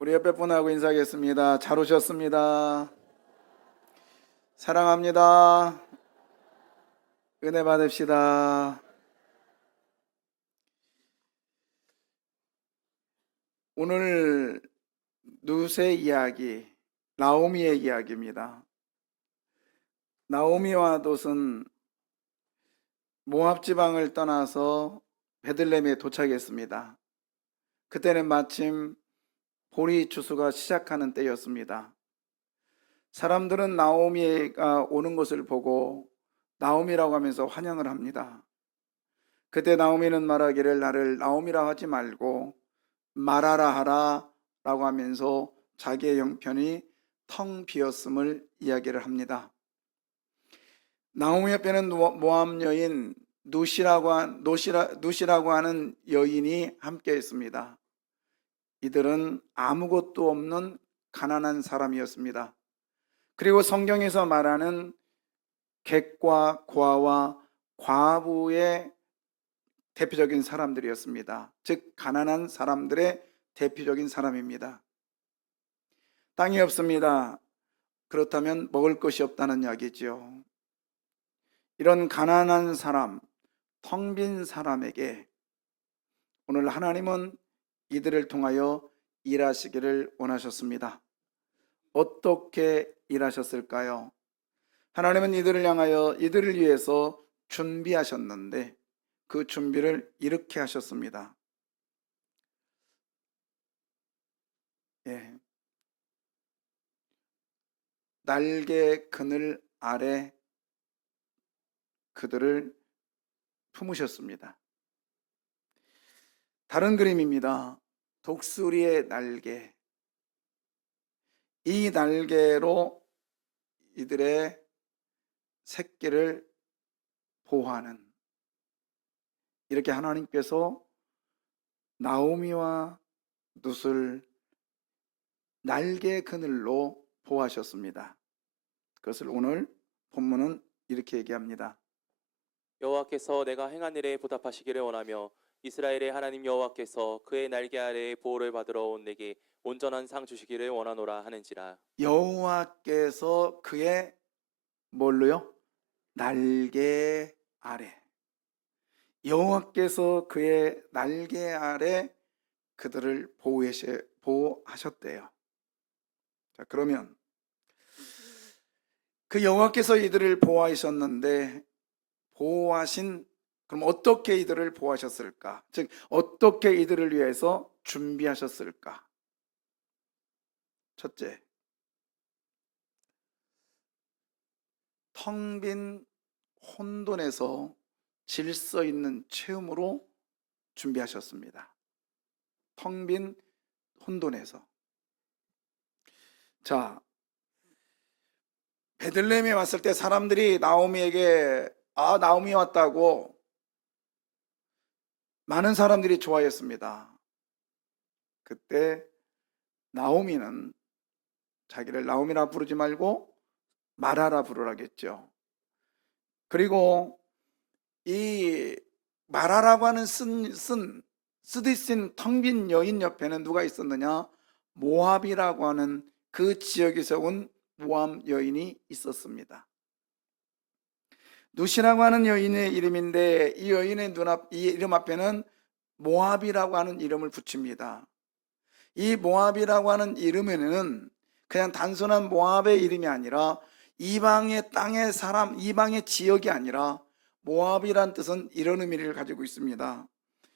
우리 옆에 분하고 인사하겠습니다. 잘 오셨습니다. 사랑합니다. 은혜 받읍시다. 오늘 룻의 이야기, 나오미의 이야기입니다. 나오미와 롯은 모압 지방을 떠나서 베들레헴에 도착했습니다. 그때는 마침 보리 추수가 시작하는 때였습니다. 사람들은 나오미가 오는 것을 보고 나오미라고 하면서 환영을 합니다. 그때 나오미는 말하기를 나를 나오미라 하지 말고 마라라 하라 라고 하면서 자기의 형편이 텅 비었음을 이야기를 합니다. 나오미 옆에는 모압 여인 누시라고 하는 여인이 함께 있습니다. 이들은 아무것도 없는 가난한 사람이었습니다. 그리고 성경에서 말하는 객과 고아와 과부의 대표적인 사람들이었습니다. 즉 가난한 사람들의 대표적인 사람입니다. 땅이 없습니다. 그렇다면 먹을 것이 없다는 이야기죠. 이런 가난한 사람, 텅 빈 사람에게 오늘 하나님은 이들을 통하여 일하시기를 원하셨습니다. 어떻게 일하셨을까요? 하나님은 이들을 향하여 이들을 위해서 준비하셨는데 그 준비를 이렇게 하셨습니다. 예. 날개 그늘 아래 그들을 품으셨습니다. 다른 그림입니다. 독수리의 날개. 이 날개로 이들의 새끼를 보호하는, 이렇게 하나님께서 나오미와 룻을 날개 그늘로 보호하셨습니다. 그것을 오늘 본문은 이렇게 얘기합니다. 여호와께서 내가 행한 일에 보답하시기를 원하며 이스라엘의 하나님 여호와께서 그의 날개 아래에 보호를 받으러 온 내게 온전한 상 주시기를 원하노라 하는지라. 여호와께서 그의 뭘로요? 날개 아래. 여호와께서 그의 날개 아래 그들을 보호하셨대요. 자, 그러면 그 여호와께서 이들을 보호하셨는데 보호하신, 그럼 어떻게 이들을 보호하셨을까? 즉 어떻게 이들을 위해서 준비하셨을까? 첫째, 텅 빈 혼돈에서 질서 있는 체험으로 준비하셨습니다. 텅 빈 혼돈에서. 자, 베들레헴에 왔을 때 사람들이 나오미에게 나오미 왔다고 많은 사람들이 좋아했습니다. 그때 나오미는 자기를 나오미라 부르지 말고 마라라 부르라겠죠. 그리고 이 마라라고 하는 쓰디쓴 텅 빈 여인 옆에는 누가 있었느냐? 모압이라고 하는 그 지역에서 온 모압 여인이 있었습니다. 누시라고 하는 여인의 이름인데 이 여인의 이 이름 앞에는 모압이라고 하는 이름을 붙입니다. 이 모압이라고 하는 이름에는 그냥 단순한 모압의 이름이 아니라 이방의 땅의 사람, 이방의 지역이 아니라 모압이란 뜻은 이런 의미를 가지고 있습니다.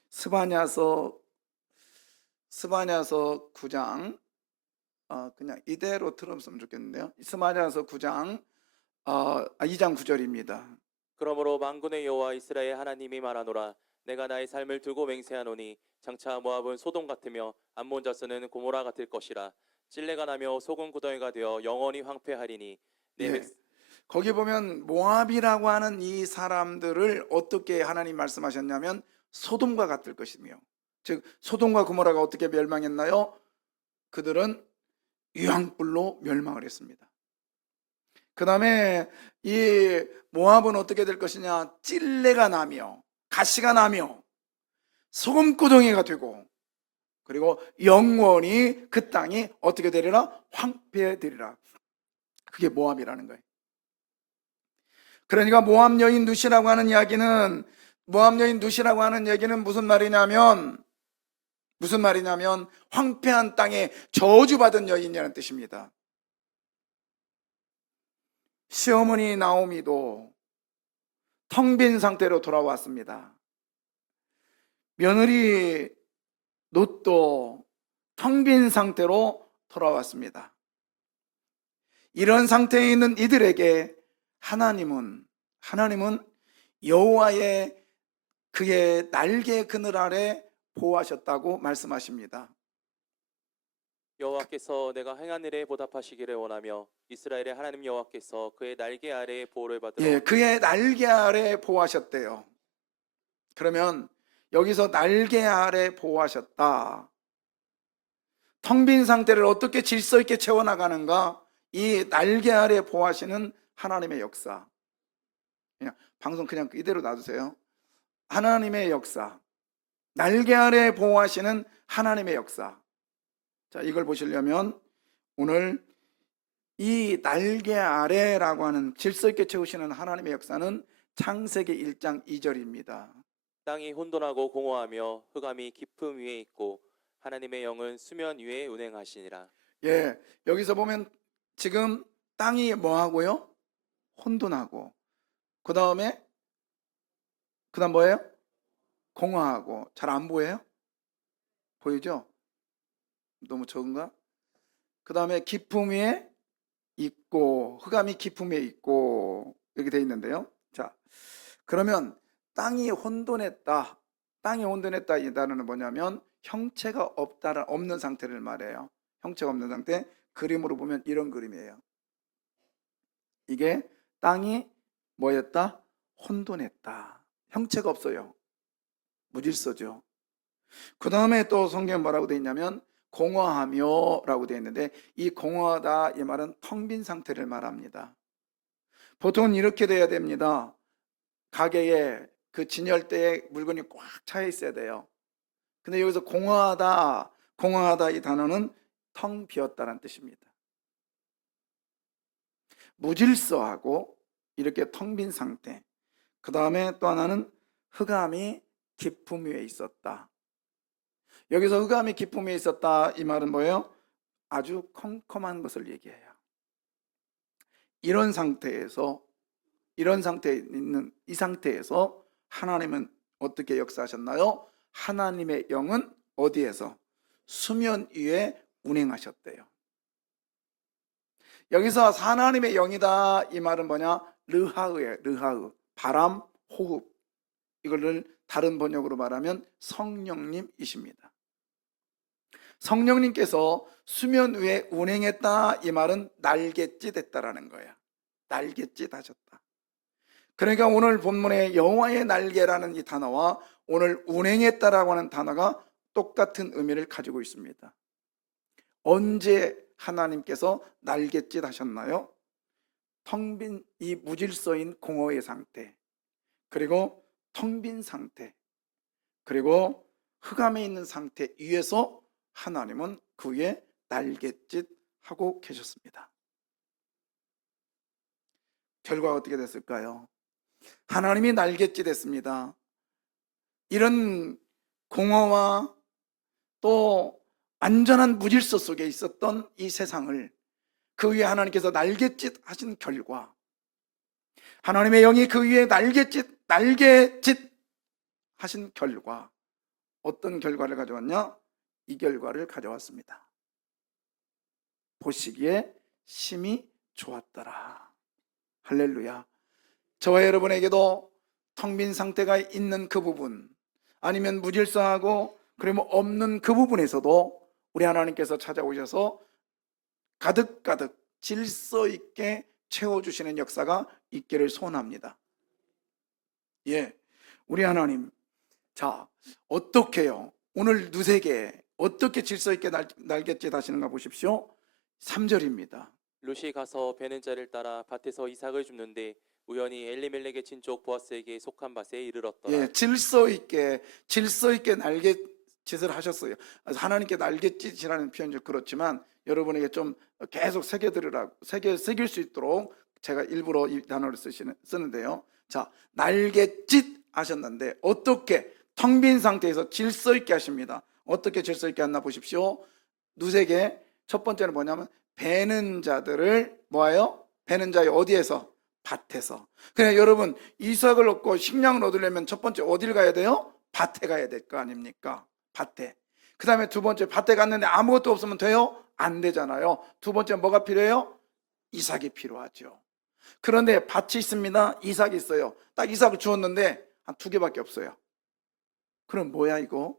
스바냐서 9장, 그냥 이대로 들었으면 좋겠는데요. 스바냐서 9장 2장 9절입니다. 그러므로 만군의 여호와 이스라엘 하나님이 말하노라. 내가 나의 삶을 두고 맹세하노니 장차 모압은 소돔 같으며 암몬 자손은 고모라 같을 것이라. 찔레가 나며 소금 구덩이가 되어 영원히 황폐하리니 거기 보면 모압이라고 하는 이 사람들을 어떻게 하나님 말씀하셨냐면 소돔과 같을 것이며, 즉 소돔과 고모라가 어떻게 멸망했나요? 그들은 유황불로 멸망을 했습니다. 그 다음에 이 모압은 어떻게 될 것이냐? 찔레가 나며 가시가 나며 소금구덩이가 되고 그리고 영원히 그 땅이 어떻게 되리라? 황폐되리라. 그게 모압이라는 거예요. 그러니까 모압 여인 누시라고 하는 이야기는 무슨 말이냐면 황폐한 땅에 저주받은 여인이라는 뜻입니다. 시어머니 나오미도 텅 빈 상태로 돌아왔습니다. 며느리 롯도 텅 빈 상태로 돌아왔습니다. 이런 상태에 있는 이들에게 하나님은 여호와의 그의 날개 그늘 아래 보호하셨다고 말씀하십니다. 여호와께서 내가 행한 일에 보답하시기를 원하며 이스라엘의 하나님 여호와께서 그의 날개 아래에 보호를 받으러 예, 그의 날개 아래 보호하셨대요. 그러면 여기서 날개 아래 보호하셨다. 텅 빈 상태를 어떻게 질서 있게 채워나가는가? 이 날개 아래 보호하시는 하나님의 역사. 그냥 방송 그냥 이대로 놔두세요. 하나님의 역사. 날개 아래 보호하시는 하나님의 역사. 자, 이걸 보시려면 오늘 이 날개 아래라고 하는 질서 있게 채우시는 하나님의 역사는 창세기 1장 2절입니다. 땅이 혼돈하고 공허하며 흑암이 깊음 위에 있고 하나님의 영은 수면 위에 운행하시니라. 예, 여기서 보면 지금 땅이 뭐하고요? 혼돈하고 그 다음 뭐예요? 공허하고. 잘 안 보여요? 보이죠? 너무 적은가? 그 다음에 깊음 위에 있고 흑암이 깊음 위에 있고 이렇게 돼 있는데요. 자, 그러면 땅이 혼돈했다 이 단어는 뭐냐면 형체가 없는 상태를 말해요. 형체가 없는 상태. 그림으로 보면 이런 그림이에요. 이게 땅이 뭐였다? 혼돈했다. 형체가 없어요. 무질서죠. 그 다음에 또 성경에 뭐라고 되어 있냐면 공허하며 라고 되어 있는데 이 공허하다 이 말은 텅 빈 상태를 말합니다. 보통은 이렇게 돼야 됩니다. 가게에 그 진열대에 물건이 꽉 차 있어야 돼요. 근데 여기서 공허하다 이 단어는 텅 비었다는 뜻입니다. 무질서하고 이렇게 텅 빈 상태. 그 다음에 또 하나는 흑암이 깊음 위에 있었다. 여기서 흑암이 깊음 위에 있었다 이 말은 뭐예요? 아주 컴컴한 것을 얘기해요. 이런 상태에 있는 이 상태에서 하나님은 어떻게 역사하셨나요? 하나님의 영은 어디에서? 수면 위에 운행하셨대요. 여기서 하나님의 영이다 이 말은 뭐냐? 르하으예요. 르하으. 바람, 호흡. 이거를 다른 번역으로 말하면 성령님이십니다. 성령님께서 수면 위에 운행했다 이 말은 날갯짓 했다라는 거야. 날갯짓 하셨다. 그러니까 오늘 본문에 여호와의 날개라는 이 단어와 오늘 운행했다라고 하는 단어가 똑같은 의미를 가지고 있습니다. 언제 하나님께서 날갯짓 하셨나요? 텅 빈 이 무질서인 공허의 상태, 그리고 텅 빈 상태, 그리고 흑암에 있는 상태 위에서 하나님은 그 위에 날갯짓 하고 계셨습니다. 결과가 어떻게 됐을까요? 하나님이 날갯짓 했습니다. 이런 공허와 또 완전한 무질서 속에 있었던 이 세상을 그 위에 하나님께서 날갯짓 하신 결과, 하나님의 영이 그 위에 날갯짓 하신 결과 어떤 결과를 가져왔냐? 이 결과를 가져왔습니다. 보시기에 심히 좋았더라. 할렐루야. 저와 여러분에게도 텅 빈 상태가 있는 그 부분, 아니면 무질서하고 그러면 없는 그 부분에서도 우리 하나님께서 찾아오셔서 가득가득 질서 있게 채워주시는 역사가 있기를 소원합니다. 예, 우리 하나님, 자, 어떻게요? 오늘 누세게 어떻게 질서 있게 날갯짓 하시는가 보십시오. 3절입니다. 룻이 가서 베는 자를 따라 밭에서 이삭을 줍는데 우연히 엘리멜렉의 친족 보아스에게 속한 밭에 이르렀더라. 예, 질서 있게 짓을 하셨어요. 그래서 하나님께 날갯짓이라는 표현이 그렇지만 여러분에게 좀 계속 새길 수 있도록 제가 일부러 이 단어를 쓰는데요. 자, 날갯짓 하셨는데 어떻게 텅 빈 상태에서 질서 있게 하십니다. 어떻게 질서 있게 했나 보십시오. 누색의 첫 번째는 뭐냐면 베는 자들을 뭐예요? 베는 자의 어디에서? 밭에서. 그래 여러분 이삭을 얻고 식량을 얻으려면 첫 번째 어딜 가야 돼요? 밭에 가야 될 거 아닙니까? 밭에. 그 다음에 두 번째 밭에 갔는데 아무것도 없으면 돼요? 안 되잖아요. 두 번째 뭐가 필요해요? 이삭이 필요하죠. 그런데 밭이 있습니다. 이삭이 있어요. 딱 이삭을 주었는데 한 2개밖에 없어요. 그럼 뭐야 이거?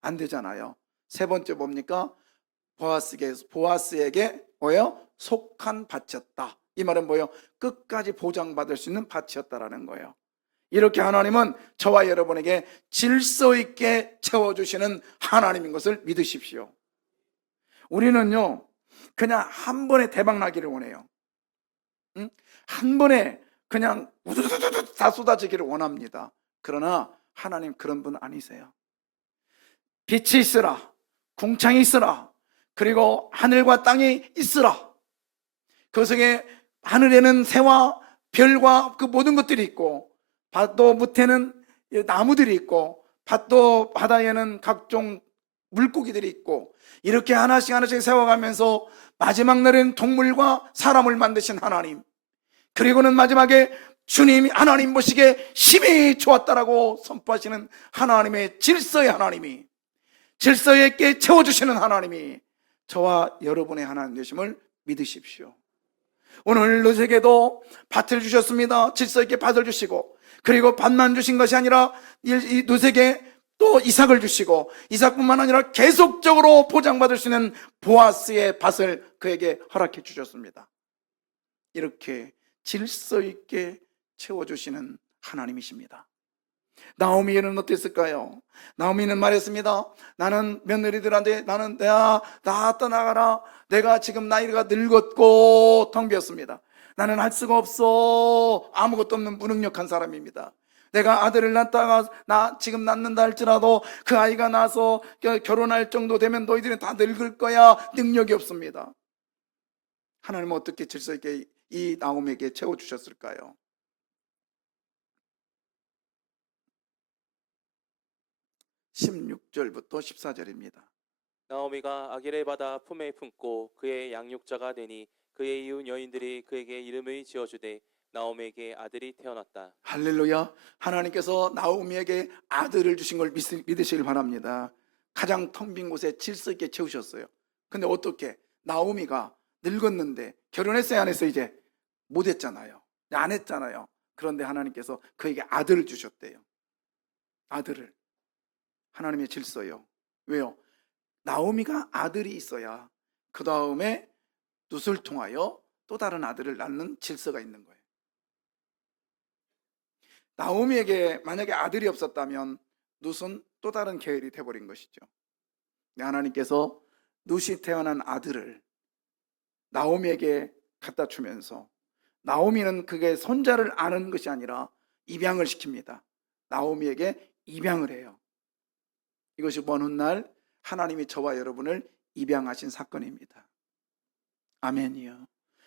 안 되잖아요. 세 번째 뭡니까? 보아스에게 뭐예요? 속한 밭이었다. 이 말은 뭐예요? 끝까지 보장받을 수 있는 밭이었다라는 거예요. 이렇게 하나님은 저와 여러분에게 질서 있게 채워주시는 하나님인 것을 믿으십시오. 우리는요 그냥 한 번에 대박 나기를 원해요. 응? 한 번에 그냥 우두두두두 다 쏟아지기를 원합니다. 그러나 하나님 그런 분 아니세요. 빛이 있으라, 궁창이 있으라, 그리고 하늘과 땅이 있으라. 그 속에 하늘에는 새와 별과 그 모든 것들이 있고 밭도 밑에는 나무들이 있고 밭도 바다에는 각종 물고기들이 있고 이렇게 하나씩 하나씩 세워가면서 마지막 날엔 동물과 사람을 만드신 하나님, 그리고는 마지막에 주님이 하나님 보시기에 심히 좋았다라고 선포하시는 하나님의 질서의 하나님이, 질서 있게 채워주시는 하나님이 저와 여러분의 하나님 되심을 믿으십시오. 오늘 누색에도 밭을 주셨습니다. 질서 있게 밭을 주시고, 그리고 밭만 주신 것이 아니라 이 누색에 또 이삭을 주시고, 이삭뿐만 아니라 계속적으로 보장받을 수 있는 보아스의 밭을 그에게 허락해 주셨습니다. 이렇게 질서 있게 채워주시는 하나님이십니다. 나오미는 어땠을까요? 나오미는 말했습니다. 나는 며느리들한테 나는 나 떠나가라. 내가 지금 나이가 늙었고 텅 비었습니다. 나는 할 수가 없어. 아무것도 없는 무능력한 사람입니다. 내가 아들을 낳다가 나 지금 낳는다 할지라도 그 아이가 나서 결혼할 정도 되면 너희들은 다 늙을 거야. 능력이 없습니다. 하나님은 어떻게 질서 있게 이 나오미에게 채워주셨을까요? 16절부터 14절입니다. 나오미가 아기를 받아 품에 품고 그의 양육자가 되니 그의 이웃 여인들이 그에게 이름을 지어주되 나오미에게 아들이 태어났다. 할렐루야. 하나님께서 나오미에게 아들을 주신 걸 믿으시길 바랍니다. 가장 텅 빈 곳에 질서 있게 채우셨어요. 근데 어떻게? 나오미가 늙었는데 결혼했어요 안 했어요? 이제 못했잖아요. 안 했잖아요. 그런데 하나님께서 그에게 아들을 주셨대요. 아들을. 하나님의 질서요. 왜요? 나오미가 아들이 있어야 그 다음에 룻을 통하여 또 다른 아들을 낳는 질서가 있는 거예요. 나오미에게 만약에 아들이 없었다면 룻은 또 다른 계열이 돼버린 것이죠. 하나님께서 룻이 태어난 아들을 나오미에게 갖다 주면서 나오미는 그게 손자를 아는 것이 아니라 입양을 시킵니다. 나오미에게 입양을 해요. 이것이 먼 훗날 하나님이 저와 여러분을 입양하신 사건입니다. 아멘이요.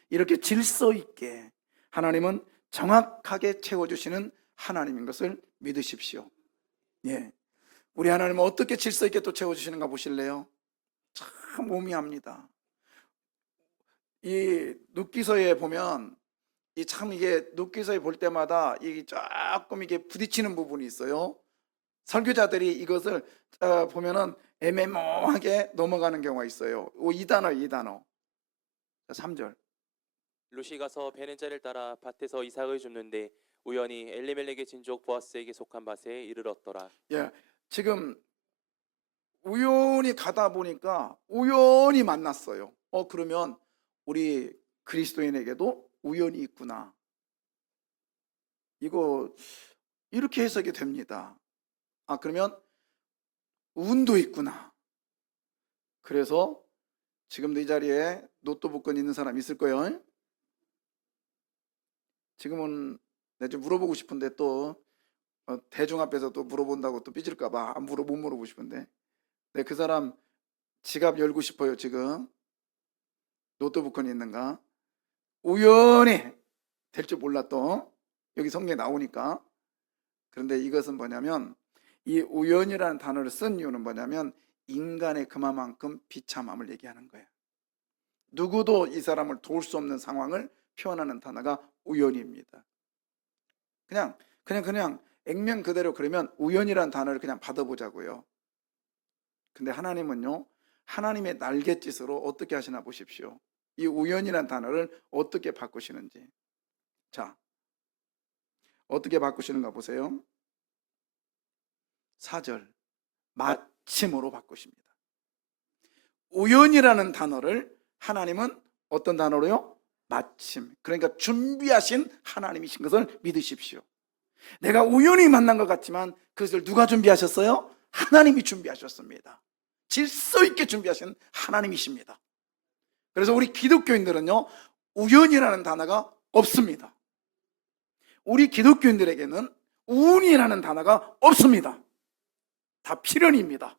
이렇게 질서 있게 하나님은 정확하게 채워주시는 하나님인 것을 믿으십시오. 예, 우리 하나님은 어떻게 질서 있게 또 채워주시는가 보실래요? 참 오묘합니다. 이 룻기서에 보면 이게 룻기서에 볼 때마다 이 조금 이게 부딪히는 부분이 있어요. 설교자들이 이것을 보면은 애매모호하게 넘어가는 경우가 있어요. 이 단어 3절. 룻이 가서 베는 자를 따라 밭에서 이삭을 줍는데 우연히 엘리멜렉의 친족 보아스에게 속한 밭에 이르렀더라. 예, 지금 우연히 가다 보니까 우연히 만났어요. 그러면 우리 그리스도인에게도 우연이 있구나. 이거 이렇게 해석이 됩니다. 그러면 운도 있구나. 그래서 지금도 이 자리에 노트북권 있는 사람 있을 거예요. 지금은 내가 좀 물어보고 싶은데 또 대중 앞에서 또 물어본다고 또 삐질까 봐 못 물어보고 싶은데 네, 그 사람 지갑 열고 싶어요. 지금 노트북은 있는가? 우연히 될 줄 몰랐던, 여기 성경에 나오니까. 그런데 이것은 뭐냐면, 이 우연이라는 단어를 쓴 이유는 뭐냐면 인간의 그만큼 비참함을 얘기하는 거예요. 누구도 이 사람을 도울 수 없는 상황을 표현하는 단어가 우연입니다. 그냥 액면 그대로 그러면 우연이라는 단어를 그냥 받아보자고요. 근데 하나님은요, 하나님의 날갯짓으로 어떻게 하시나 보십시오. 이 우연이라는 단어를 어떻게 바꾸시는지. 자, 어떻게 바꾸시는가 보세요. 4절, 마침으로 바꾸십니다. 우연이라는 단어를 하나님은 어떤 단어로요? 마침. 그러니까 준비하신 하나님이신 것을 믿으십시오. 내가 우연히 만난 것 같지만 그것을 누가 준비하셨어요? 하나님이 준비하셨습니다. 질서 있게 준비하신 하나님이십니다. 그래서 우리 기독교인들은요, 우연이라는 단어가 없습니다. 우리 기독교인들에게는 운이라는 단어가 없습니다. 다 필연입니다.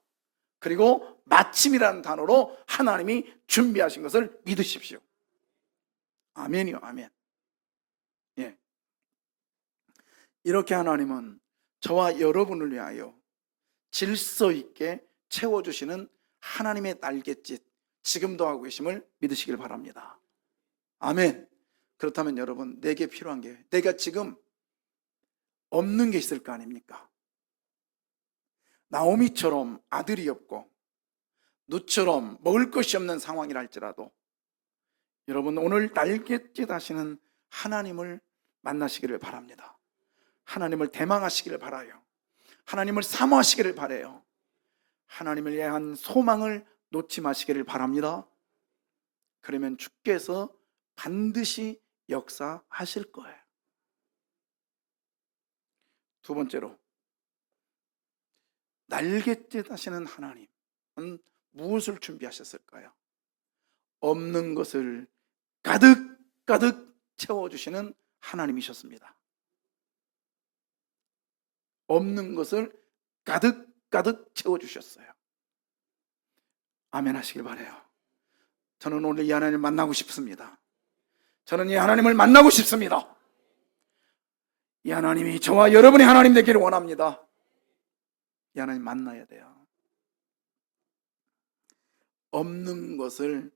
그리고 마침이라는 단어로 하나님이 준비하신 것을 믿으십시오. 아멘이요, 아멘. 예. 이렇게 하나님은 저와 여러분을 위하여 질서 있게 채워주시는 하나님의 날갯짓 지금도 하고 계심을 믿으시길 바랍니다. 아멘. 그렇다면 여러분, 내게 필요한 게, 내가 지금 없는 게 있을 거 아닙니까? 나오미처럼 아들이 없고 누처럼 먹을 것이 없는 상황이라 할지라도 여러분, 오늘 날갯짓 하시는 하나님을 만나시기를 바랍니다. 하나님을 대망하시기를 바라요. 하나님을 사모하시기를 바라요. 하나님을 향한 소망을 놓지 마시기를 바랍니다. 그러면 주께서 반드시 역사하실 거예요. 두 번째로, 날갯짓 하시는 하나님은 무엇을 준비하셨을까요? 없는 것을 가득 채워주시는 하나님이셨습니다. 없는 것을 가득 채워주셨어요. 아멘 하시길 바라요. 저는 오늘 이 하나님을 만나고 싶습니다. 저는 이 하나님을 만나고 싶습니다. 이 하나님이 저와 여러분의 하나님 되기를 원합니다. 이 하나님 만나야 돼요. 없는 것을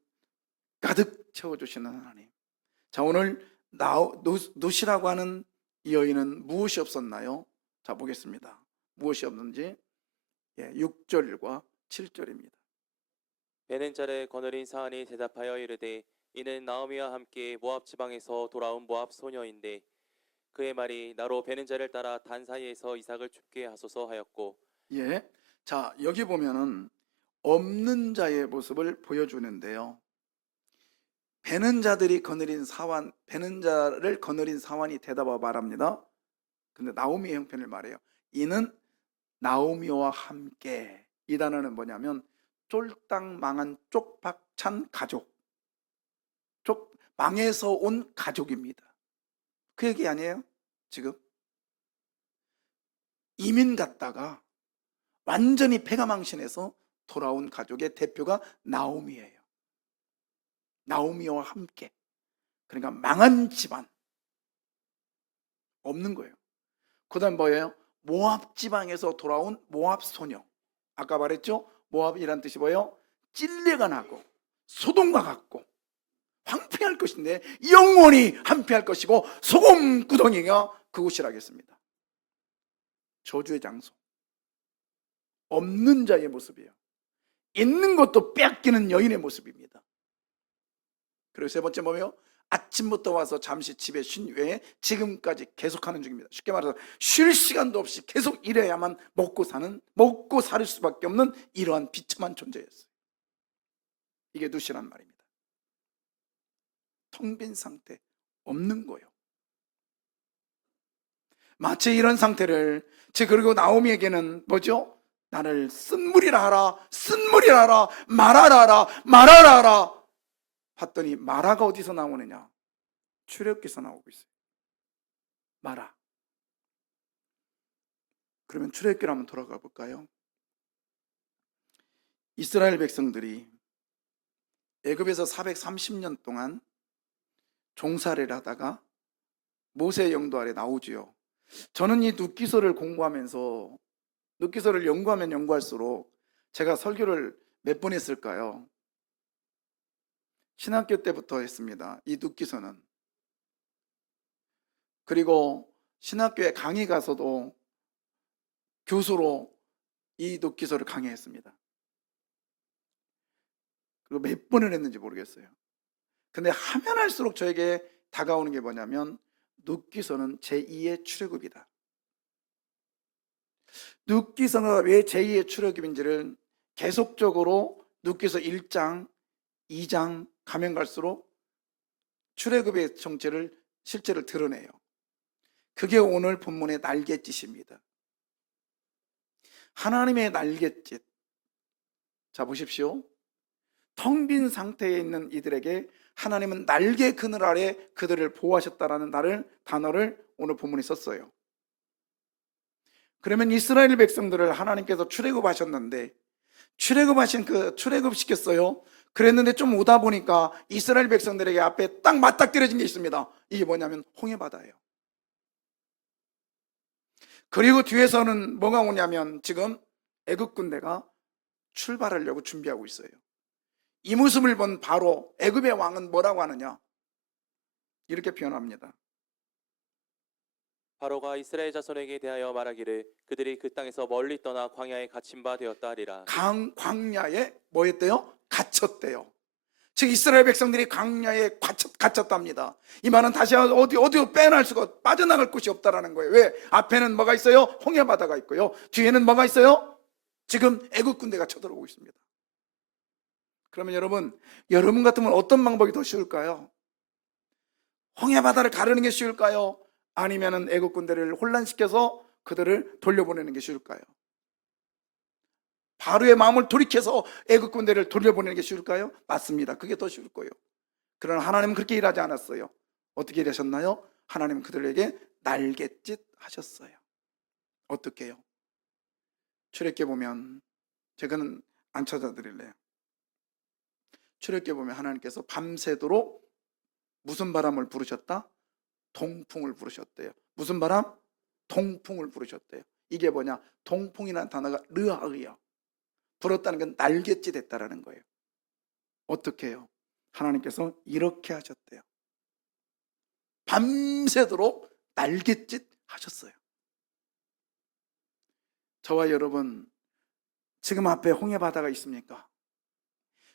가득 채워주시는 하나님. 자, 오늘 노시라고 하는 이 여인은 무엇이 없었나요? 자, 보겠습니다. 무엇이 없는지. 6절과 7절입니다. 베넨자를 거느린 사안이 대답하여 이르되 이는 나오미와 함께 모압 지방에서 돌아온 모압 소녀인데 그의 말이 나로 베넨자를 따라 단 사이에서 이삭을 죽게 하소서 하였고. 예. 자, 여기 보면은 없는 자의 모습을 보여주는데요. 베는 자를 거느린 사환이 대답하고 말합니다. 근데 나오미의 형편을 말해요. 이는 나오미와 함께. 이 단어는 뭐냐면 쫄딱 망한 쪽박찬 가족, 망해서 온 가족입니다. 그 얘기 아니에요? 지금 이민 갔다가 완전히 패가 망신해서 돌아온 가족의 대표가 나오미예요. 나오미와 함께. 그러니까 망한 집안, 없는 거예요. 그 다음 뭐예요? 모압 지방에서 돌아온 모압 소녀. 아까 말했죠? 모압이란 뜻이 뭐예요? 찔레가 나고 소돔과 같고 황폐할 것인데 영원히 한패할 것이고 소금 구덩이가 그곳이라겠습니다. 저주의 장소. 없는 자의 모습이에요. 있는 것도 빼앗기는 여인의 모습입니다. 그리고 세 번째 뭐예요? 아침부터 와서 잠시 집에 쉰 외에 지금까지 계속하는 중입니다. 쉽게 말해서 쉴 시간도 없이 계속 일해야만 먹고 살 수밖에 없는 이러한 비참한 존재였어요. 이게 누시란 말입니다. 텅 빈 상태, 없는 거예요. 마치 이런 상태를, 그리고 나오미에게는 뭐죠? 나를 쓴물이라 하라, 말하라 하라. 봤더니 마라가 어디서 나오느냐? 출애굽기에서 나오고 있어요. 마라. 그러면 출애굽기로 한번 돌아가 볼까요? 이스라엘 백성들이 애굽에서 430년 동안 종살이를 하다가 모세의 영도 아래 나오지요. 저는 이 룻기서를 공부하면서, 룻기서를 연구하면 연구할수록 제가 설교를 몇 번 했을까요? 신학교 때부터 했습니다. 이 룻기서는. 그리고 신학교에 강의 가서도 교수로 이 룻기서를 강의했습니다. 그리고 몇 번을 했는지 모르겠어요. 근데 하면 할수록 저에게 다가오는 게 뭐냐면, 룻기서는 제2의 출애굽이다. 룻기서가 왜 제2의 출애굽인지를 계속적으로 룻기서 1장, 2장 가면 갈수록 출애굽의 정체를, 실체를 드러내요. 그게 오늘 본문의 날갯짓입니다. 하나님의 날갯짓. 자, 보십시오. 텅 빈 상태에 있는 이들에게 하나님은 날개 그늘 아래 그들을 보호하셨다라는 단어를 오늘 본문에 썼어요. 그러면 이스라엘 백성들을 하나님께서 출애굽하셨는데, 출애굽시켰어요. 그랬는데 좀 오다 보니까 이스라엘 백성들에게 앞에 딱 맞닥뜨려진 게 있습니다. 이게 뭐냐면 홍해바다예요. 그리고 뒤에서는 뭐가 오냐면, 지금 애굽 군대가 출발하려고 준비하고 있어요. 이 모습을 본 바로 애굽의 왕은 뭐라고 하느냐, 이렇게 표현합니다. 바로가 이스라엘 자손에게 대하여 말하기를 그들이 그 땅에서 멀리 떠나 광야에 갇힌 바 되었다 하리라. 광야에 뭐 했대요? 갇혔대요. 즉 이스라엘 백성들이 광야에 갇혔답니다. 이 말은 다시 어디로 빼낼 수가, 빠져나갈 곳이 없다라는 거예요. 왜? 앞에는 뭐가 있어요? 홍해바다가 있고요. 뒤에는 뭐가 있어요? 지금 애국 군대가 쳐들어오고 있습니다. 그러면 여러분 같으면 어떤 방법이 더 쉬울까요? 홍해바다를 가르는 게 쉬울까요? 아니면은 애국 군대를 혼란시켜서 그들을 돌려보내는 게 쉬울까요? 바로의 마음을 돌이켜서 애국 군대를 돌려보내는 게 쉬울까요? 맞습니다. 그게 더 쉬울 거예요. 그러나 하나님은 그렇게 일하지 않았어요. 어떻게 일하셨나요? 하나님은 그들에게 날갯짓 하셨어요. 어떻게 해요? 출애굽기 보면, 제가는 안 찾아드릴래요. 출애굽기 보면 하나님께서 밤새도록 무슨 바람을 부르셨다? 동풍을 부르셨대요. 무슨 바람? 동풍을 부르셨대요. 이게 뭐냐? 동풍이라는 단어가 르하의요. 불었다는 건 날갯짓 했다라는 거예요. 어떻게 해요? 하나님께서 이렇게 하셨대요. 밤새도록 날갯짓 하셨어요. 저와 여러분, 지금 앞에 홍해바다가 있습니까?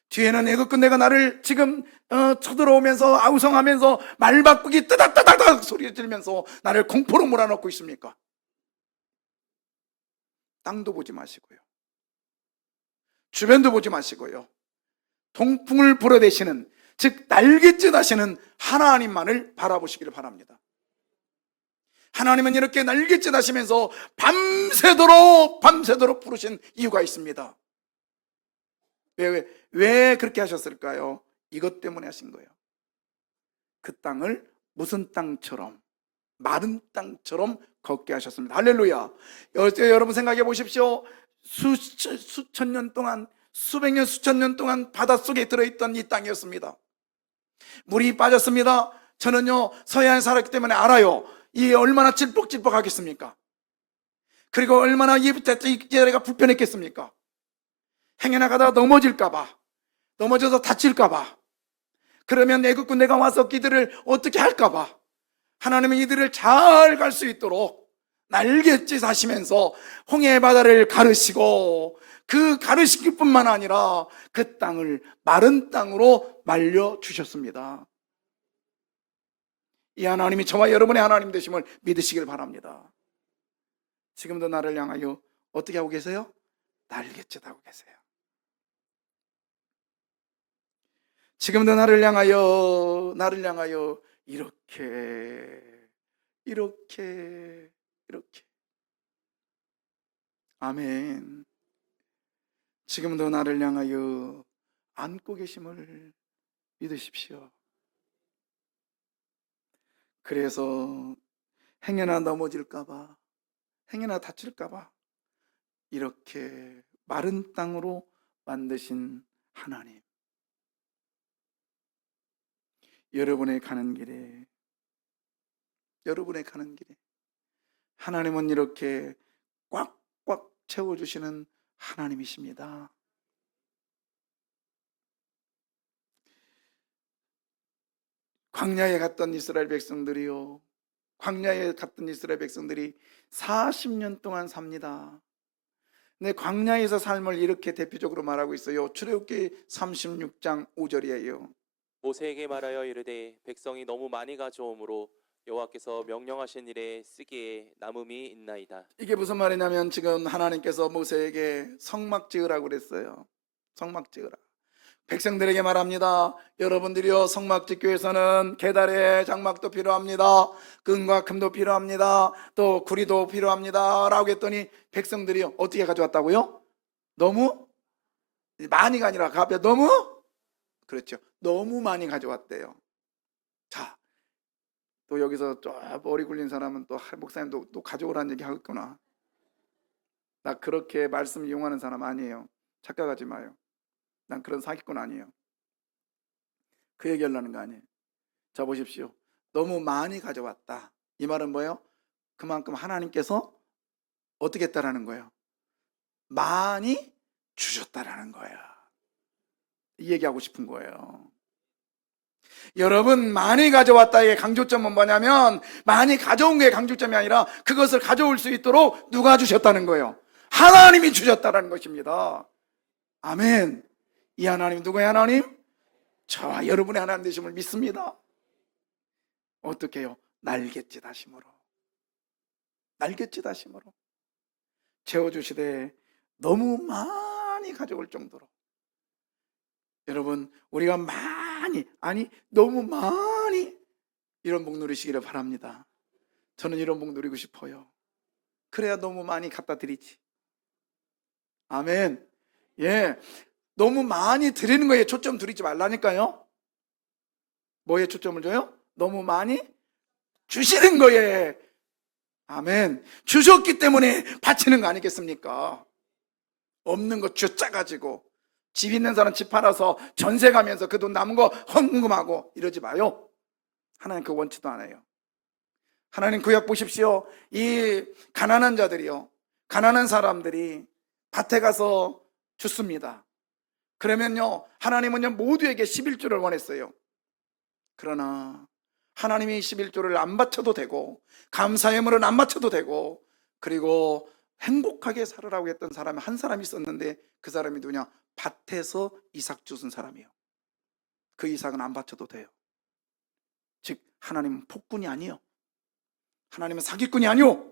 뒤에는 애국 군대가 나를 지금 쳐들어오면서 아우성하면서 말바꾸기 뜨닥뜨닥 소리 지르면서 나를 공포로 몰아넣고 있습니까? 땅도 보지 마시고요, 주변도 보지 마시고요, 동풍을 불어대시는, 즉 날갯짓 하시는 하나님만을 바라보시기를 바랍니다. 하나님은 이렇게 날갯짓 하시면서 밤새도록 부르신 이유가 있습니다. 왜 그렇게 하셨을까요? 이것 때문에 하신 거예요. 그 땅을 무슨 땅처럼? 마른 땅처럼 걷게 하셨습니다. 할렐루야. 여러분 생각해 보십시오. 수천 년 동안, 수백 년, 수천 년 동안 바닷속에 들어있던 이 땅이었습니다. 물이 빠졌습니다. 저는요, 서해안에 살았기 때문에 알아요. 이 얼마나 찔뻑찔뻑하겠습니까? 그리고 얼마나 이 자리가 불편했겠습니까? 행여나가다가 넘어져서 다칠까봐, 그러면 애국 군대가 와서 이들을 어떻게 할까봐, 하나님은 이들을 잘 갈 수 있도록 날갯짓 하시면서 홍해바다를 가르시고, 그 가르시길 뿐만 아니라 그 땅을 마른 땅으로 말려주셨습니다. 이 하나님이 저와 여러분의 하나님 되심을 믿으시길 바랍니다. 지금도 나를 향하여 어떻게 하고 계세요? 날갯짓 하고 계세요. 지금도 나를 향하여 이렇게 아멘. 지금도 나를 향하여 안고 계심을 믿으십시오. 그래서 행여나 넘어질까봐, 행여나 다칠까봐 이렇게 마른 땅으로 만드신 하나님, 여러분의 가는 길에 하나님은 이렇게 꽉꽉 채워주시는 하나님이십니다. 광야에 갔던 이스라엘 백성들이요, 광야에 갔던 이스라엘 백성들이 40년 동안 삽니다. 근데 광야에서 삶을 이렇게 대표적으로 말하고 있어요. 출애굽기 36장 5절이에요. 모세에게 말하여 이르되 백성이 너무 많이 가져오므로 여호와께서 명령하신 일에 쓰기에 남음이 있나이다. 이게 무슨 말이냐면 지금 하나님께서 모세에게 성막 지으라고 그랬어요. 성막 지으라. 백성들에게 말합니다. 여러분들이요, 성막 짓기 위해서는 계달의 장막도 필요합니다. 금과 금도 필요합니다. 또 구리도 필요합니다 라고 했더니 백성들이 어떻게 가져왔다고요? 너무 많이가 아니라 너무, 그렇죠, 너무 많이 가져왔대요. 자, 또 여기서 좀 머리 굴린 사람은 또 목사님도 또 가져오라는 얘기 하겠구나. 나 그렇게 말씀 이용하는 사람 아니에요. 착각하지 마요. 난 그런 사기꾼 아니에요. 그 얘기하려는 거 아니에요. 자, 보십시오. 너무 많이 가져왔다. 이 말은 뭐예요? 그만큼 하나님께서 어떻게 했다라는 거예요? 많이 주셨다라는 거예요. 이 얘기하고 싶은 거예요. 여러분, 많이 가져왔다의 강조점은 뭐냐면, 많이 가져온 게 강조점이 아니라 그것을 가져올 수 있도록 누가 주셨다는 거예요? 하나님이 주셨다는 것입니다. 아멘. 이 하나님 누구의 하나님? 저와 여러분의 하나님 되심을 믿습니다. 어떻게 해요? 날갯짓 하심으로 채워주시되 너무 많이 가져올 정도로. 여러분, 우리가 너무 많이 이런 복 누리시기를 바랍니다. 저는 이런 복 누리고 싶어요. 그래야 너무 많이 갖다 드리지. 아멘. 예, 너무 많이 드리는 거에 초점 두리지 말라니까요. 뭐에 초점을 줘요? 너무 많이 주시는 거에. 아멘. 주셨기 때문에 바치는 거 아니겠습니까? 없는 거 쥐어짜가지고 집 있는 사람 집 팔아서 전세 가면서 그 돈 남은 거 헌금하고 이러지 마요. 하나님 그 원치도 않아요. 하나님 구약 보십시오. 이 가난한 자들이요, 가난한 사람들이 밭에 가서 줍습니다. 그러면요, 하나님은요 모두에게 11조를 원했어요. 그러나 하나님이 11조를 안 바쳐도 되고 감사 예물은 안 바쳐도 되고, 그리고 행복하게 살으라고 했던 사람이 한 사람이 있었는데 그 사람이 누구냐? 밭에서 이삭 주신 사람이에요. 그 이삭은 안 바쳐도 돼요. 즉 하나님은 폭군이 아니에요. 하나님은 사기꾼이 아니요,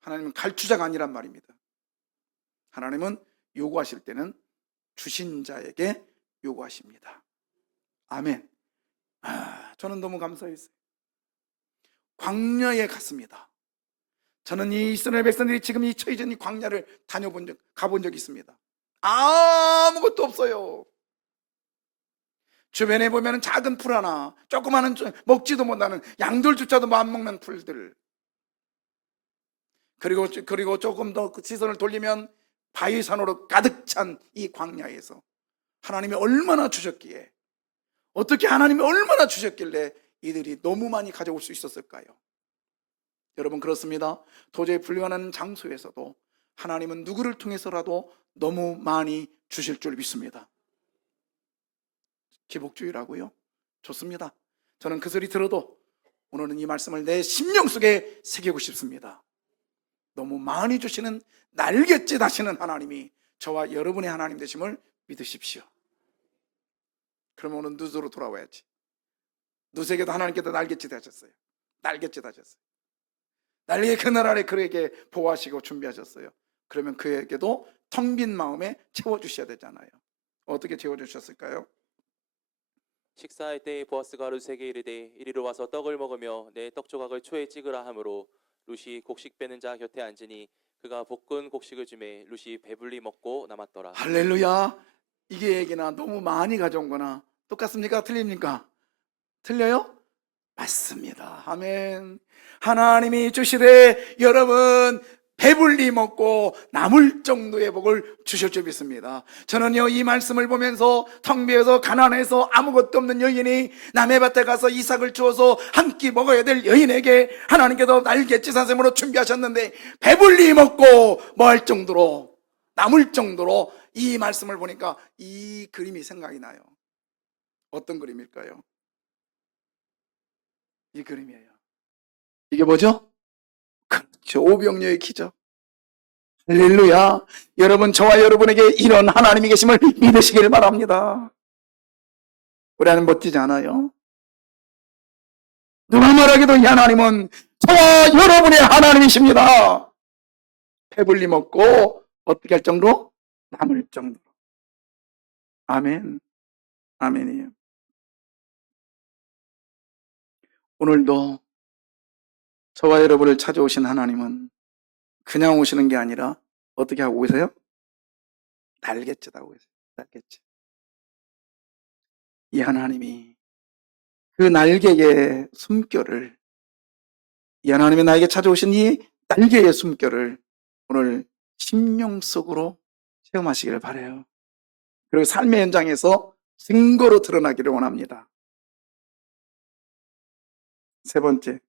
하나님은 갈주자가 아니란 말입니다. 하나님은 요구하실 때는 주신 자에게 요구하십니다. 아멘. 저는 너무 감사했어요. 광야에 갔습니다. 저는 이 이스라엘 백성들이 지금 이 처해진 이 광야를 가본 적이 있습니다. 아무것도 없어요. 주변에 보면 작은 풀 하나, 조그마한 먹지도 못하는 양들조차도 안 먹는 풀들, 그리고 조금 더 그 시선을 돌리면 바위산으로 가득 찬 이 광야에서 하나님이 얼마나 주셨기에, 어떻게 하나님이 얼마나 주셨길래 이들이 너무 많이 가져올 수 있었을까요? 여러분, 그렇습니다. 도저히 불가능한 장소에서도 하나님은 누구를 통해서라도 너무 많이 주실 줄 믿습니다. 기복주의라고요? 좋습니다. 저는 그 소리 들어도 오늘은 이 말씀을 내 심령 속에 새기고 싶습니다. 너무 많이 주시는 날갯짓 하시는 하나님이 저와 여러분의 하나님 되심을 믿으십시오. 그러면 오늘 누수로 돌아와야지. 누수에게도 하나님께서 날갯짓 하셨어요. 날개 그날 아래 그에게 보호하시고 준비하셨어요. 그러면 그에게도 텅 빈 마음에 채워주셔야 되잖아요. 어떻게 채워주셨을까요? 식사할 때 보아스가 룻에게 이르되 이리로 와서 떡을 먹으며 내 떡조각을 초에 찍으라 하므로 룻이 곡식 빼는 자 곁에 앉으니 그가 볶은 곡식을 주매 룻이 배불리 먹고 남았더라. 할렐루야. 이게 얘기나 너무 많이 가져온 거나 똑같습니까? 틀립니까? 틀려요? 맞습니다. 아멘. 하나님이 주시되 여러분 배불리 먹고 남을 정도의 복을 주실 줄 믿습니다. 저는요, 이 말씀을 보면서 텅 비어서 가난해서 아무것도 없는 여인이 남의 밭에 가서 이삭을 주어서 한 끼 먹어야 될 여인에게 하나님께서 날갯짓 선생으로 준비하셨는데 배불리 먹고 뭐 할 정도로, 남을 정도로, 이 말씀을 보니까 이 그림이 생각이 나요. 어떤 그림일까요? 이 그림이에요. 이게 뭐죠? 그렇죠. 오병이어의 기적. 할렐루야. 여러분, 저와 여러분에게 이런 하나님이 계심을 믿으시길 바랍니다. 우리 하나님 멋지지 않아요? 누가 말하기도 이 하나님은 저와 여러분의 하나님이십니다. 배불리 먹고 어떻게 할 정도로? 남을 정도로. 아멘. 아멘이에요. 오늘도 저와 여러분을 찾아오신 하나님은 그냥 오시는 게 아니라 어떻게 하고 계세요? 날갯짓 하고 계세요. 날갯짓. 이 하나님이 그 날개의 숨결을, 이 하나님이 나에게 찾아오신 이 날개의 숨결을 오늘 심령 속으로 체험하시기를 바라요. 그리고 삶의 현장에서 증거로 드러나기를 원합니다. 세 번째,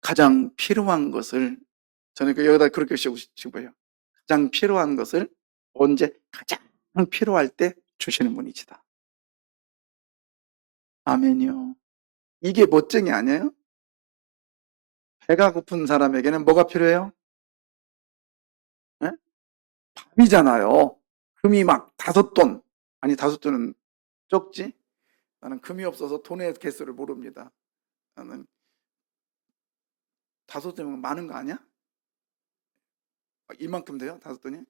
가장 필요한 것을, 저는 여기다 그렇게 싶어요. 가장 필요한 것을 언제? 가장 필요할 때 주시는 분이시다. 아멘이요. 이게 멋쟁이 아니에요? 배가 고픈 사람에게는 뭐가 필요해요? 네? 밥이잖아요. 금이 막 5돈, 아니 5돈은 적지? 나는 금이 없어서 돈의 개수를 모릅니다. 나는 5돈이면 많은 거 아니야? 이만큼 돼요? 5돈이?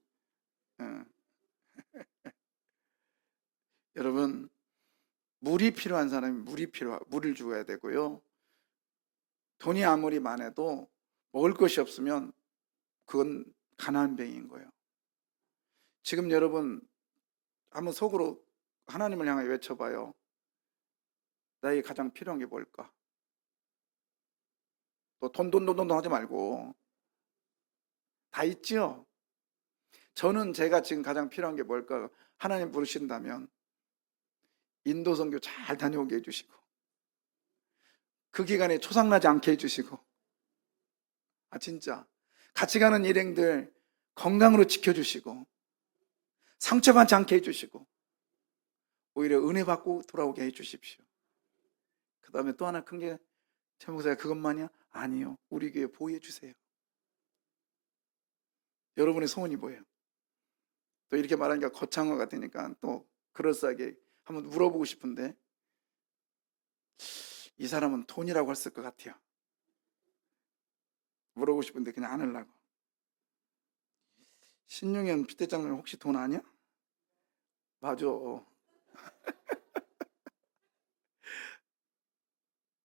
여러분, 물이 필요한 사람이 물을 주어야 되고요. 돈이 아무리 많아도 먹을 것이 없으면 그건 가난한 병인 거예요. 지금 여러분 한번 속으로 하나님을 향해 외쳐봐요. 나에게 가장 필요한 게 뭘까? 또 돈 하지 말고 다 있죠? 저는 제가 지금 가장 필요한 게 뭘까? 하나님 부르신다면 인도 선교 잘 다녀오게 해주시고 그 기간에 초상나지 않게 해주시고, 진짜 같이 가는 일행들 건강으로 지켜주시고 상처받지 않게 해주시고 오히려 은혜 받고 돌아오게 해주십시오. 그 다음에 또 하나 큰 게, 최 목사가 그것만이야? 아니요. 우리 교회 보호해 주세요. 여러분의 소원이 뭐예요? 또 이렇게 말하니까 거창한 것 같으니까 또 그럴싸하게 한번 물어보고 싶은데, 이 사람은 돈이라고 했을 것 같아요. 물어보고 싶은데 그냥 안 하려고. 신용현 피대장님 혹시 돈 아니야? 맞아.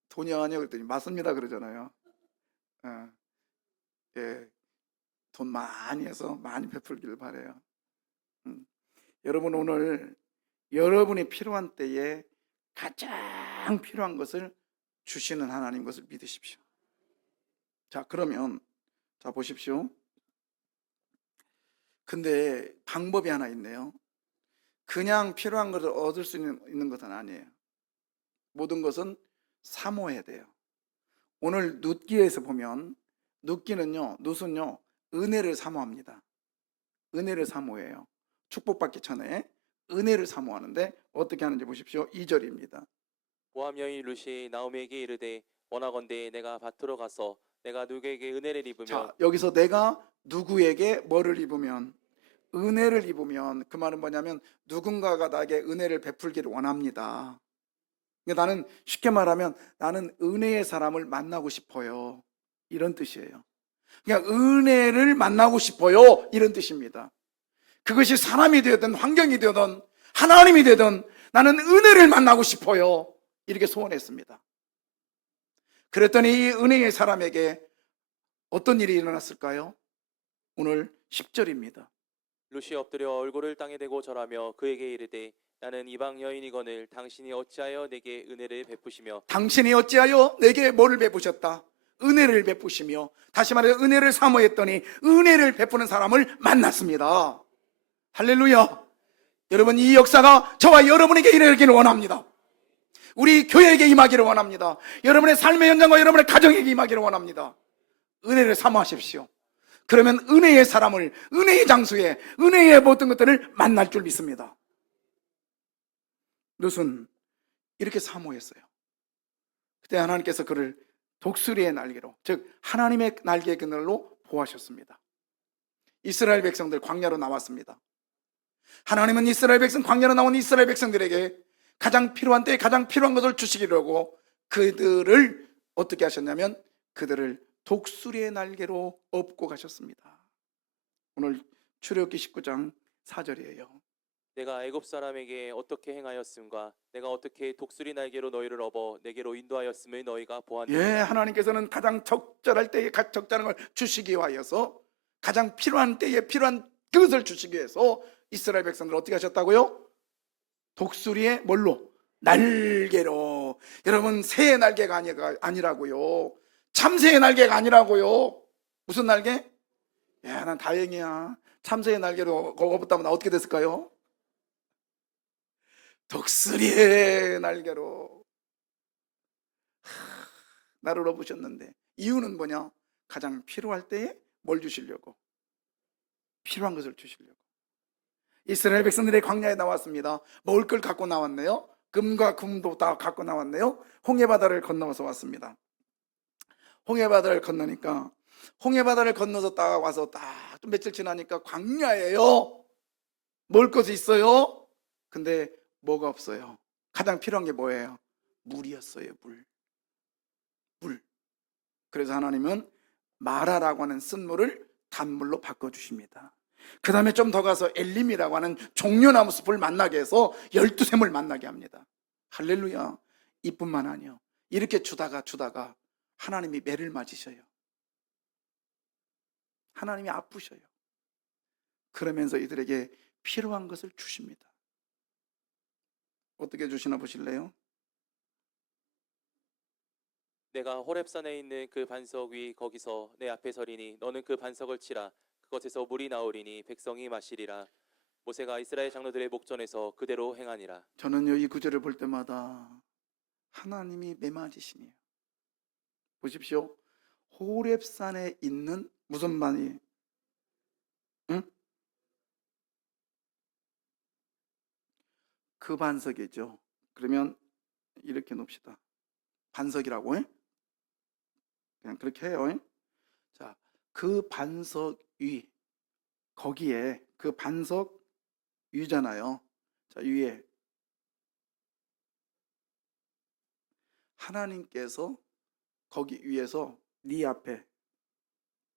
돈이 아니야 그랬더니 맞습니다 그러잖아요. 예, 돈 많이 해서 많이 베풀기를 바라요. 여러분, 오늘 여러분이 필요한 때에 가장 필요한 것을 주시는 하나님 것을 믿으십시오. 자, 그러면 자 보십시오. 근데 방법이 하나 있네요. 그냥 필요한 것을 얻을 수 있는 것은 아니에요. 모든 것은 사모해야 돼요. 오늘 룻기에서 보면 룻은요 은혜를 사모합니다. 은혜를 사모해요. 축복받기 전에 은혜를 사모하는데 어떻게 하는지 보십시오. 2절입니다. 모함 여인 룻이 나오미에게 이르되 원하건대 내가 밭으로 가서 내가 누구에게 은혜를 입으면. 자, 여기서 내가 누구에게 뭐를 입으면, 은혜를 입으면, 그 말은 뭐냐면 누군가가 나에게 은혜를 베풀기를 원합니다. 그러니까 나는, 쉽게 말하면 나는 은혜의 사람을 만나고 싶어요, 이런 뜻이에요. 그냥 은혜를 만나고 싶어요, 이런 뜻입니다. 그것이 사람이 되든 환경이 되든 하나님이 되든 나는 은혜를 만나고 싶어요, 이렇게 소원했습니다. 그랬더니 이 은혜의 사람에게 어떤 일이 일어났을까요? 오늘 10절입니다. 룻이 엎드려 얼굴을 땅에 대고 절하며 그에게 이르되 나는 이방 여인이거늘 당신이 어찌하여 내게 은혜를 베푸시며. 당신이 어찌하여 내게 뭐를 베푸셨다? 은혜를 베푸시며, 다시 말해 은혜를 사모했더니 은혜를 베푸는 사람을 만났습니다. 할렐루야. 여러분, 이 역사가 저와 여러분에게 일어나기를 원합니다. 우리 교회에게 임하기를 원합니다. 여러분의 삶의 현장과 여러분의 가정에게 임하기를 원합니다. 은혜를 사모하십시오. 그러면 은혜의 사람을, 은혜의 장소에 은혜의 모든 것들을 만날 줄 믿습니다. 롯은 이렇게 사모했어요. 그때 하나님께서 그를 독수리의 날개로, 즉 하나님의 날개 그늘로 보호하셨습니다. 이스라엘 백성들 광야로 나왔습니다. 하나님은 이스라엘 백성, 광야로 나온 이스라엘 백성들에게 가장 필요한 때에 가장 필요한 것을 주시기로 하고, 그들을 어떻게 하셨냐면 그들을 독수리의 날개로 업고 가셨습니다. 오늘 출애굽기 19장 4절이에요. 내가 애굽 사람에게 어떻게 행하였음과 내가 어떻게 독수리 날개로 너희를 업어 내게로 인도하였음을 너희가 보았느니라. 예, 하나님께서는 가장 적절할 때에 적절한 걸 주시기 위하여서, 가장 필요한 때에 필요한 그것을 주시기 위해서 이스라엘 백성들 어떻게 하셨다고요? 독수리의 뭘로? 날개로. 여러분, 새의 날개가 아니라고요. 참새의 날개가 아니라고요. 무슨 날개? 야, 난 다행이야. 참새의 날개로 업었다면 나 어떻게 됐을까요? 독수리의 날개로 나를 업으셨는데, 이유는 뭐냐? 가장 필요할 때에 뭘 주시려고? 필요한 것을 주시려고. 이스라엘 백성들이 광야에 나왔습니다. 먹을 걸 갖고 나왔네요. 금과 금도 다 갖고 나왔네요. 홍해바다를 건너서 왔습니다. 홍해바다를 건너니까, 홍해바다를 건너서 딱 와서 딱 좀 며칠 지나니까 광야예요. 먹을 것이 있어요. 근데 뭐가 없어요. 가장 필요한 게 뭐예요? 물이었어요. 물. 그래서 하나님은 마라라고 하는 쓴물을 단물로 바꿔주십니다. 그 다음에 좀 더 가서 엘림이라고 하는 종려나무 숲을 만나게 해서 12샘을 만나게 합니다. 할렐루야. 이뿐만 아니요, 이렇게 주다가 하나님이 매를 맞으셔요. 하나님이 아프셔요. 그러면서 이들에게 필요한 것을 주십니다. 어떻게 주시나 보실래요? 내가 호렙산에 있는 그 반석 위 거기서 내 앞에 서리니 너는 그 반석을 치라. 그것에서 물이 나오리니 백성이 마시리라. 모세가 이스라엘 장로들의 목전에서 그대로 행하니라. 저는요, 이 구절을 볼 때마다 하나님이 매맞으시네요. 보십시오. 호렙산에 있는 무슨 반이? 응? 그 반석이죠. 그러면 이렇게 놓읍시다. 반석이라고 해? 그냥 그렇게 해요. 자, 그 반석 위, 거기에 그 반석 위잖아요. 자, 위에 하나님께서 거기 위에서 네 앞에,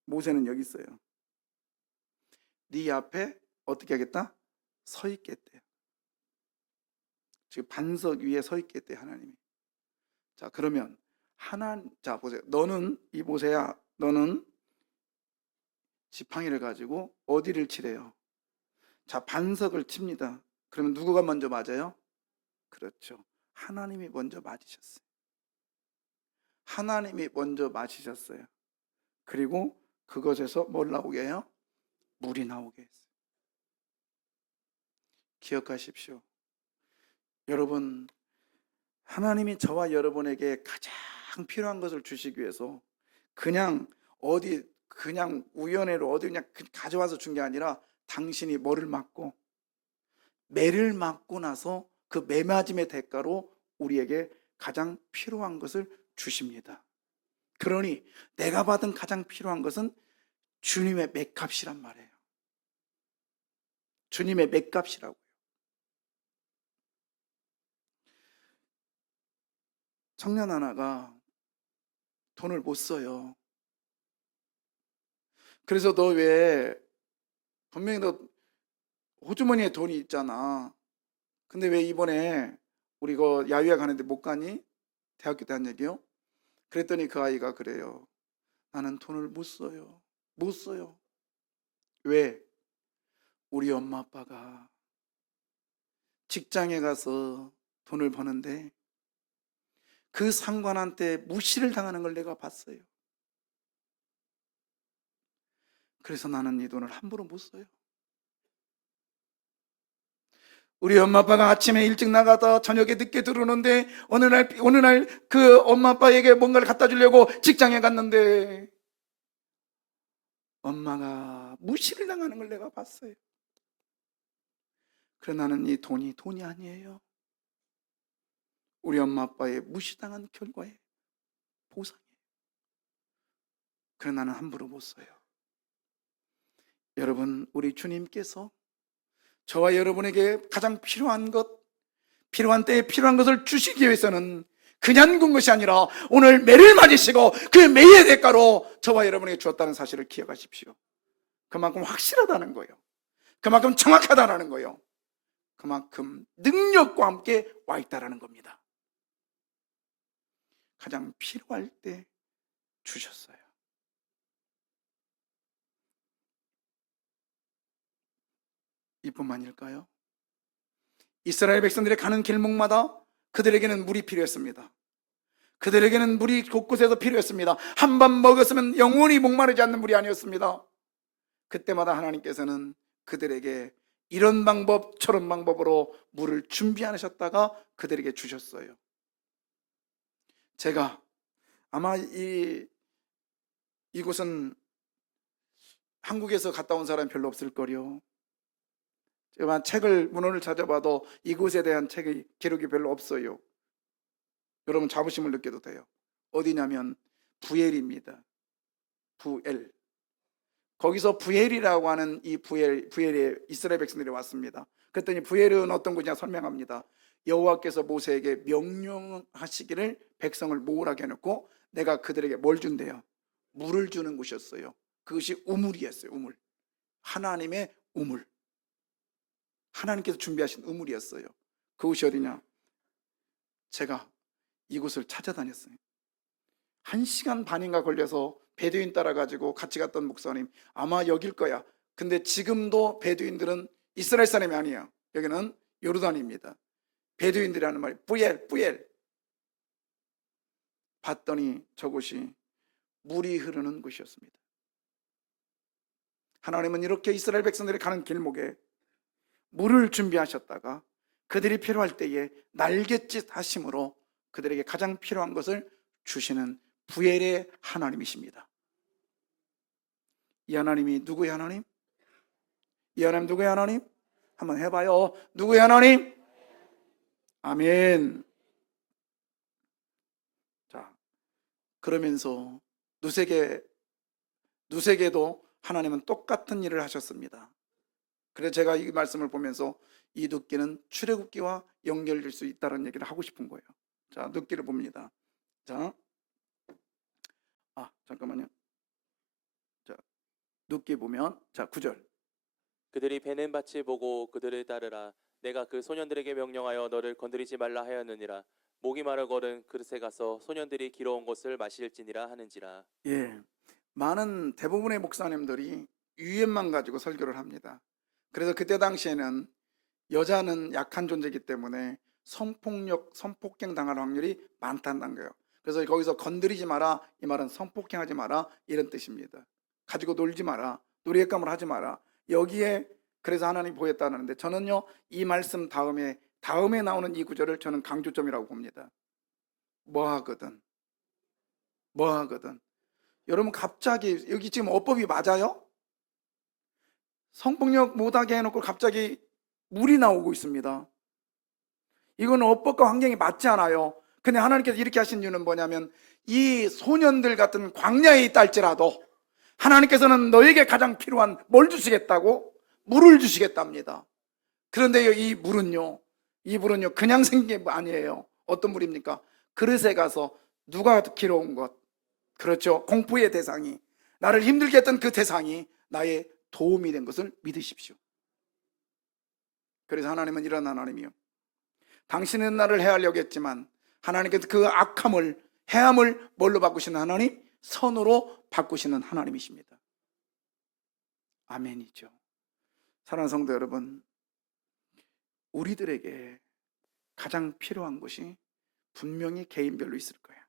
모세는 여기 있어요. 네 앞에 어떻게 하겠다? 서 있겠대요. 지금 반석 위에 서 있겠대 하나님이. 자, 그러면 자 보세요. 너는, 이 모세야, 너는 지팡이를 가지고 어디를 치래요? 자, 반석을 칩니다. 그러면 누구가 먼저 맞아요? 그렇죠. 하나님이 먼저 맞으셨어요. 하나님이 먼저 맞으셨어요. 그리고 그것에서 뭘 나오게 해요? 물이 나오게 했어요. 기억하십시오. 여러분, 하나님이 저와 여러분에게 가장 필요한 것을 주시기 위해서 그냥 우연히로 어디 그냥 가져와서 준 게 아니라, 당신이 뭐를 맞고, 매를 맞고 나서 그 매맞음의 대가로 우리에게 가장 필요한 것을 주십니다. 그러니 내가 받은 가장 필요한 것은 주님의 맷값이란 말이에요. 주님의 맷값이라고요. 청년 하나가 돈을 못 써요. 그래서 너 왜, 분명히 너 호주머니에 돈이 있잖아. 근데 왜 이번에 우리 그 야유회 가는데 못 가니? 대학교 때 한 얘기요. 그랬더니 그 아이가 그래요. 나는 돈을 못 써요. 못 써요. 왜? 우리 엄마 아빠가 직장에 가서 돈을 버는데 그 상관한테 무시를 당하는 걸 내가 봤어요. 그래서 나는 이 돈을 함부로 못 써요. 우리 엄마 아빠가 아침에 일찍 나가다 저녁에 늦게 들어오는데 어느 날 그 엄마 아빠에게 뭔가를 갖다 주려고 직장에 갔는데 엄마가 무시를 당하는 걸 내가 봤어요. 그래 나는 이 돈이 아니에요. 우리 엄마 아빠의 무시당한 결과에 보상이에요. 그래 나는 함부로 못 써요. 여러분, 우리 주님께서 저와 여러분에게 가장 필요한 것, 필요한 때에 필요한 것을 주시기 위해서는 그냥 군 것이 아니라 오늘 매를 맞으시고 그 매의 대가로 저와 여러분에게 주었다는 사실을 기억하십시오. 그만큼 확실하다는 거예요. 그만큼 정확하다는 거예요. 그만큼 능력과 함께 와 있다는 겁니다. 가장 필요할 때 주셨어요. 이뿐만일까요? 이스라엘 백성들이 가는 길목마다 그들에게는 물이 필요했습니다. 그들에게는 물이 곳곳에서 필요했습니다. 한 번 먹었으면 영원히 목마르지 않는 물이 아니었습니다. 그때마다 하나님께서는 그들에게 이런 방법 저런 방법으로 물을 준비하셨다가 그들에게 주셨어요. 제가 아마 이곳은 한국에서 갔다 온 사람이 별로 없을 거요. 제가 문헌을 찾아봐도 이곳에 대한 책의 기록이 별로 없어요. 여러분 자부심을 느껴도 돼요. 어디냐면 부엘입니다. 부엘. 거기서 부엘이라고 하는 이 부엘에 이스라엘 백성들이 왔습니다. 그랬더니 부엘은 어떤 곳이냐 설명합니다. 여호와께서 모세에게 명령하시기를 백성을 모으라게 해놓고 내가 그들에게 뭘 준대요? 물을 주는 곳이었어요. 그것이 우물이었어요. 우물. 하나님의 우물. 하나님께서 준비하신 우물이었어요. 그곳이 어디냐? 제가 이곳을 찾아다녔어요. 1시간 반인가 걸려서 베두인 따라가지고 같이 갔던 목사님, 아마 여길 거야. 근데 지금도 베두인들은 이스라엘 사람이 아니에요. 여기는 요르단입니다. 베두인들이 하는 말이 뿌엘. 봤더니 저곳이 물이 흐르는 곳이었습니다. 하나님은 이렇게 이스라엘 백성들이 가는 길목에 물을 준비하셨다가 그들이 필요할 때에 날갯짓 하심으로 그들에게 가장 필요한 것을 주시는 부엘의 하나님이십니다. 이 하나님이 누구의 하나님? 이 하나님 누구의 하나님? 한번 해봐요. 누구의 하나님? 아멘. 자, 그러면서 누색에도 하나님은 똑같은 일을 하셨습니다. 그래서 제가 이 말씀을 보면서 이 눕기는 출애굽기와 연결될 수 있다는 얘기를 하고 싶은 거예요. 자, 눕기를 봅니다. 자, 잠깐만요. 자, 눕기 보면, 자, 9절. 그들이 베는 밭을 보고 그들을 따르라. 내가 그 소년들에게 명령하여 너를 건드리지 말라 하였느니라. 목이 마르거든 그릇에 가서 소년들이 길어온 것을 마실지니라 하는지라. 예, 많은 대부분의 목사님들이 유예만 가지고 설교를 합니다. 그래서 그때 당시에는 여자는 약한 존재이기 때문에 성폭행 당할 확률이 많다는 거예요. 그래서 거기서 건드리지 마라, 이 말은 성폭행하지 마라 이런 뜻입니다. 가지고 놀지 마라, 놀이감을 하지 마라. 여기에 그래서 하나님이 보였다는데, 저는요 이 말씀 다음에 나오는 이 구절을 저는 강조점이라고 봅니다. 뭐하거든. 여러분 갑자기 여기 지금 어법이 맞아요? 성폭력 못하게 해놓고 갑자기 물이 나오고 있습니다. 이건 어법과 환경이 맞지 않아요. 근데 하나님께서 이렇게 하신 이유는 뭐냐면, 이 소년들 같은 광야에 있다 할지라도 하나님께서는 너에게 가장 필요한 뭘 주시겠다고? 물을 주시겠답니다. 그런데 이 물은요 그냥 생긴 게 아니에요. 어떤 물입니까? 그릇에 가서 누가 길어온 것, 그렇죠, 공포의 대상이, 나를 힘들게 했던 그 대상이 나의 도움이 된 것을 믿으십시오. 그래서 하나님은 이런 하나님이요, 당신은 나를 해하려고 했지만 하나님께서 그 악함을, 해함을 뭘로 바꾸시는 하나님? 선으로 바꾸시는 하나님이십니다. 아멘이죠. 사랑하는 성도 여러분, 우리들에게 가장 필요한 것이 분명히 개인별로 있을 거예요.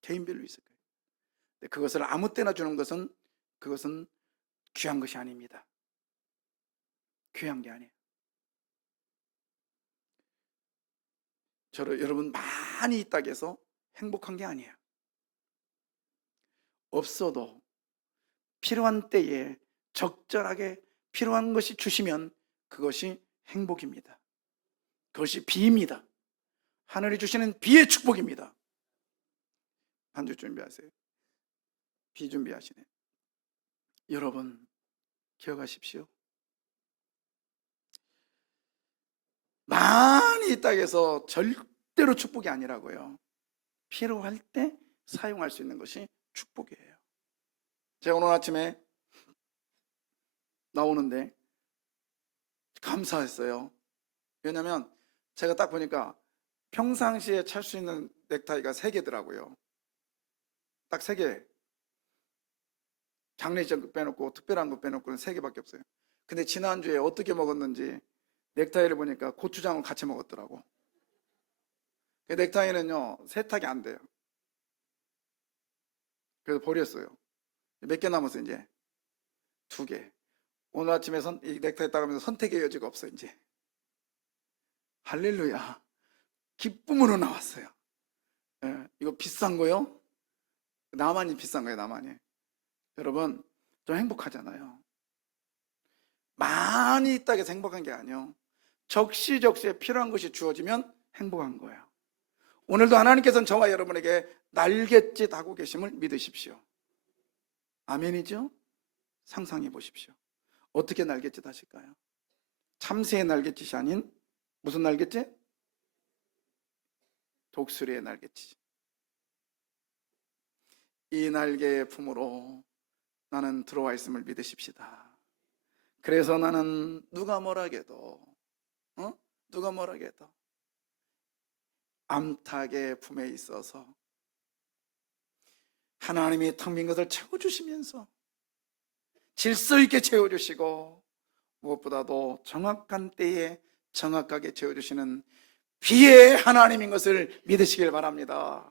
개인별로 있을 거예요. 그것을 아무 때나 주는 것은, 그것은 귀한 것이 아닙니다. 귀한 게 아니에요. 여러분 많이 있다고 해서 행복한 게 아니에요. 없어도 필요한 때에 적절하게 필요한 것이 주시면 그것이 행복입니다. 그것이 비입니다. 하늘이 주시는 비의 축복입니다. 한 주 준비하세요. 비 준비하시네. 여러분 기억하십시오. 많이 있다고 해서 절대로 축복이 아니라고요. 필요할 때 사용할 수 있는 것이 축복이에요. 제가 오늘 아침에 나오는데 감사했어요. 왜냐하면 제가 딱 보니까 평상시에 찰 수 있는 넥타이가 3개더라고요. 딱 3개. 장례식 거 빼놓고 특별한 거 빼놓고는 3개밖에 없어요. 근데 지난주에 어떻게 먹었는지 넥타이를 보니까 고추장을 같이 먹었더라고. 그 넥타이는요 세탁이 안 돼요. 그래서 버렸어요. 몇 개 남았어요? 이제 2개. 오늘 아침에 이 넥타이 따가면서 선택의 여지가 없어요. 이제 할렐루야, 기쁨으로 나왔어요. 예, 이거 비싼 거요? 나만이 비싼 거예요. 나만이. 여러분 좀 행복하잖아요. 많이 있다고 해서 행복한 게 아니에요. 적시적시에 필요한 것이 주어지면 행복한 거예요. 오늘도 하나님께서는 저와 여러분에게 날갯짓 하고 계심을 믿으십시오. 아멘이죠? 상상해 보십시오. 어떻게 날갯짓 하실까요? 참새의 날갯짓이 아닌 무슨 날갯짓? 독수리의 날갯짓. 이 날개의 품으로 나는 들어와 있음을 믿으십시다. 그래서 나는 누가 뭐라 해도 누가 뭐라 해도 암탉의 품에 있어서 하나님이 텅 빈 것을 채워주시면서 질서 있게 채워주시고 무엇보다도 정확한 때에 정확하게 채워주시는 비의 하나님인 것을 믿으시길 바랍니다.